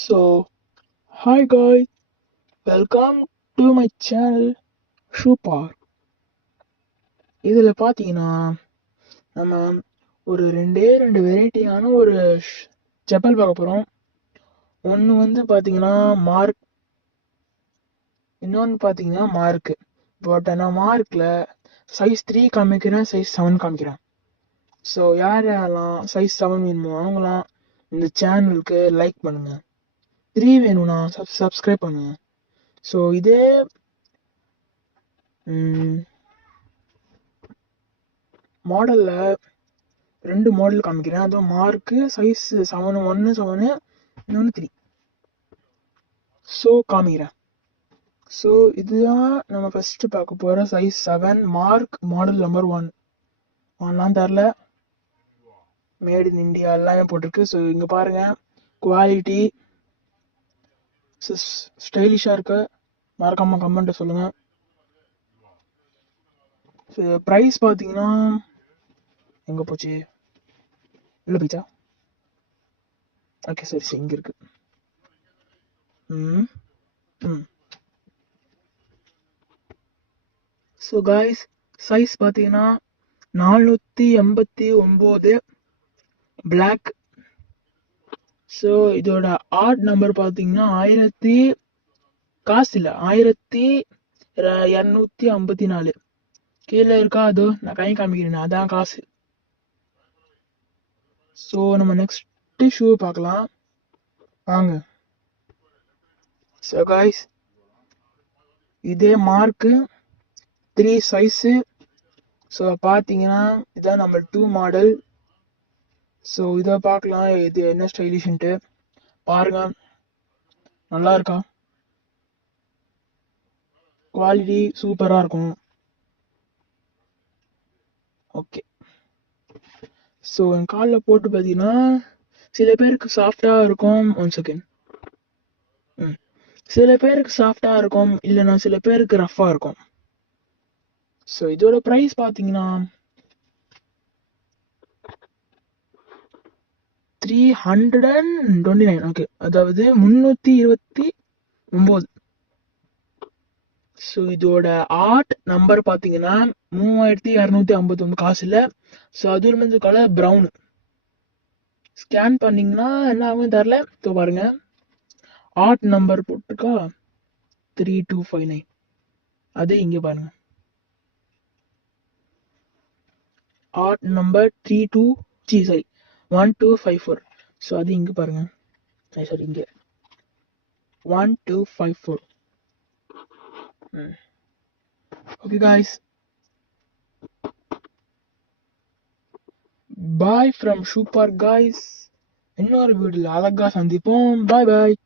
So, hi guys, welcome to my channel Shoe Park. இதில் பார்த்தீங்கன்னா நம்ம ஒரு ரெண்டு வெரைட்டியான ஒரு செப்பல் பார்க்க போகிறோம். ஒன்று வந்து பார்த்தீங்கன்னா மார்க், இன்னொன்று பார்த்தீங்கன்னா மார்க்கு. பட் நான் மார்க்கில் சைஸ் 3 காமிக்கிறேன், சைஸ் 7 காமிக்கிறேன். ஸோ யாரெல்லாம் சைஸ் 7 வேணுமோ அவங்களாம் இந்த சேனலுக்கு லைக் பண்ணுங்க. 3 வேணும்னா சப்ஸ்கிரைப் பண்ணுங்க. ஸோ இதே மாடலில் 2 மாடல் காமிக்கிறேன். அதுவும் மார்க்கு சைஸ் 7, 1 7, இன்னொன்று 3. ஸோ காமிக்கிறேன். ஸோ இதுதான் நம்ம ஃபஸ்ட்டு பார்க்க போகிற சைஸ் 7 மார்க் மாடல் நம்பர் 1. ஒன்லாம் தரல, மேட் இன் இந்தியா எல்லாமே போட்டிருக்கு. ஸோ இங்கே பாருங்கள், குவாலிட்டி ஸ்டைலிஷாக இருக்கு. மறக்காமல் கமெண்ட்டை சொல்லுங்கள். ஸோ ப்ரைஸ் பார்த்தீங்கன்னா எங்கே போச்சு, இல்லை போச்சா? ஓகே சரி இங்கே இருக்கு. ஸோ காய்ஸ், சைஸ் பார்த்தீங்கன்னா 489 பிளாக். ஸோ இதோட ஆட் நம்பர் பார்த்தீங்கன்னா 1000 காசு இல்லை, 1254. கீழே இருக்கா, அதோ நான் கை காமிக்கிறேன், அதான் காசு. ஸோ நம்ம நெக்ஸ்ட் ஷூ பார்க்கலாம் வாங்க. ஸோ காய்ஸ், இதே மார்க்கு 3 சைஸு. ஸோ பார்த்தீங்கன்னா இதான் நம்பர் 2 மாடல். ஸோ இதை பார்க்கலாம், இது என்ன ஸ்டைலிஷ்ன்ட்டு பாருங்க. நல்லா இருக்கா? குவாலிட்டி சூப்பராக இருக்கும். ஓகே. ஸோ என் காலில் போட்டு பார்த்தீங்கன்னா சில பேருக்கு சாஃப்டாக இருக்கும். 1 செகண்ட். சில பேருக்கு சாஃப்டாக இருக்கும், இல்லைன்னா சில பேருக்கு ரஃப்பாக இருக்கும். ஸோ இதோட ப்ரைஸ் பார்த்தீங்கன்னா 329. ஓகே, அதாவது 329. ஸோ இதோட ஆர்ட் நம்பர் பார்த்தீங்கன்னா 3251 காசு இல்லை. ஸோ அதுவும் வந்து கலர் ப்ரௌனு. ஸ்கேன் பண்ணிங்கன்னா என்ன ஆகும் தரல. ஸோ பாருங்க, ஆர்ட் நம்பர் போட்டிருக்கா 3259. அதே இங்கே பாருங்க, ஆர்ட் நம்பர் 1254. ஸோ அது இங்கே பாருங்க, சரி இங்கே 1254. Okay guys, bye from shoe park guys. இன்னொரு வீடியோவில் அழகா சந்திப்போம். பாய் பாய்.